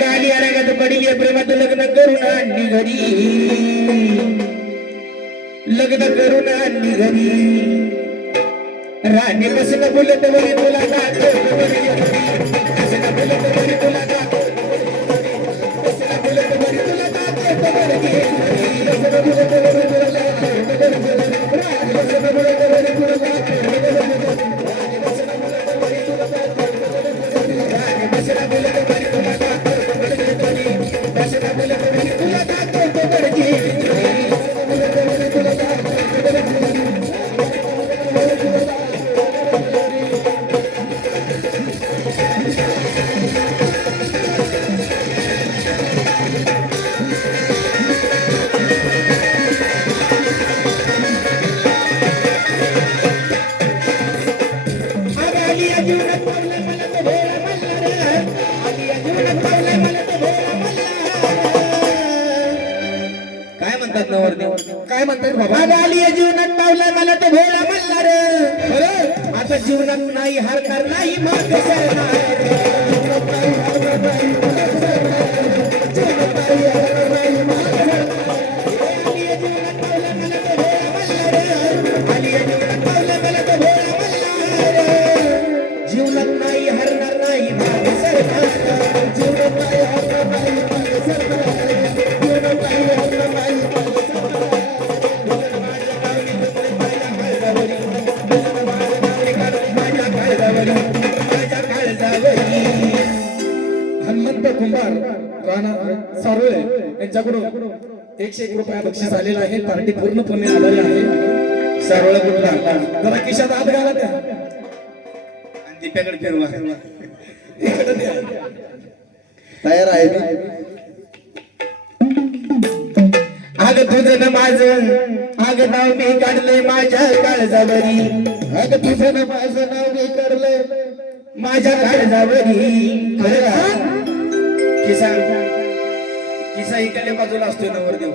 गाली अरगत पडिले प्रेमात लग्न करून आणली घरी. लग्न करून आणली घरी. राणी कसं बोलत वरी तुला बोलत तुला बोलत बोलत वरी तुला काय म्हणतात काय बाबा? आली या जीवनात पावलं मला तर भोळा मल्हार रे आता जीवनात नाही हरणार नाही माग जीवनात नाही हरणार नाही मागे सरकार सारोळे यांच्याकडून एकशे एक रुपया बक्षीस आलेलं आहे. पार्टी पूर्णपणे आलेली आहे. सरळ कुठला? जरा किशात आत घाला त्या. आणि दीप्याकडे फिरवा. इकडे द्या. तयार आहे मी. अग तुझं न माझं अग नाव मी काढले माझ्या काळजावरी. अगं तुझं ना माझं नाव मी करलंय माझ्या काळजावरी. खरं किसा इकडल्या बाजूला असतोय नवरदेव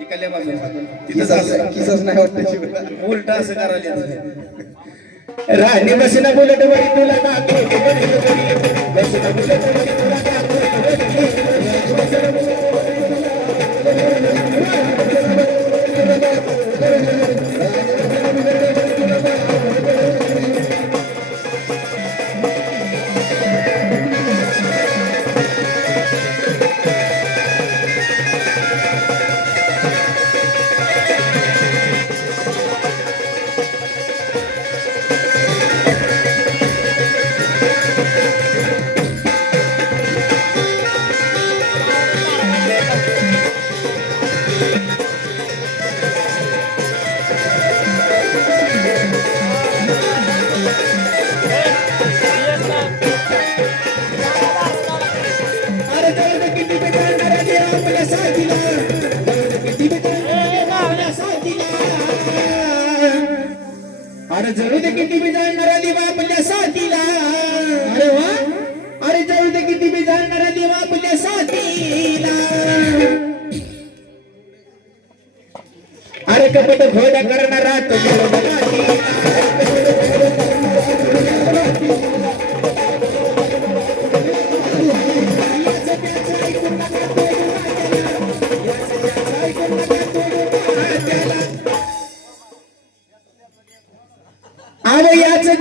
इकडल्या बाजूला. असं किसाच नाही वाटत उलट असं करायला राणी बसना बोलत बरी तुला. बसना बोलत तुला जाऊ दे किती बी जाणणारा देवा आपल्या साथीला. अरे वा. अरे जळू दे किती बी जाणणारा देवा आपल्या साथीला. अरे कपट घोडा करणारा तो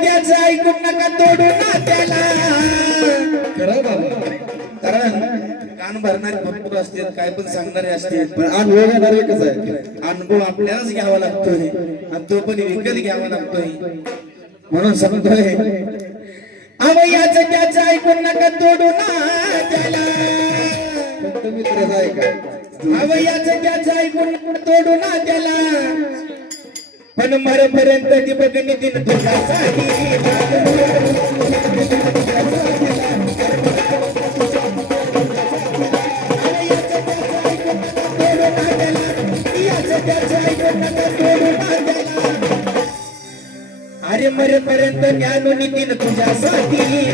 त्याच ऐकून नका तोडू ना त्याला. खरं बाबा. कारण कान भरणारे भरपूर असतील काय पण सांगणारे असतील पण अनुभव घेणार एकच आहे अनुभव आपल्यालाच घ्यावा लागतोय आणि तो पण विकत घ्यावा लागतोय. म्हणून सांगतोय अवं याच त्याच ऐकून नका तोडू ना त्याला. फक्त मित्रच आहे याच त्याच ऐकून तोडू ना त्याला. पण मरेपर्यंत ती बघणी दिन तुझ्यासाठी अरे मरेपर्यंत ज्ञान नितीन तुझ्यासाठी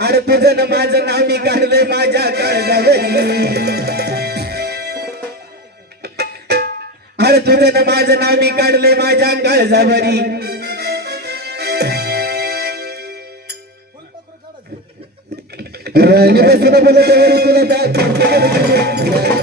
अरे तुझं माझं नाव मी काढलंय माझ्या काळजावरी. अरे तुझं ना माझं नाव मी काढलंय माझ्या काळजावरी. बसून बोलत तुला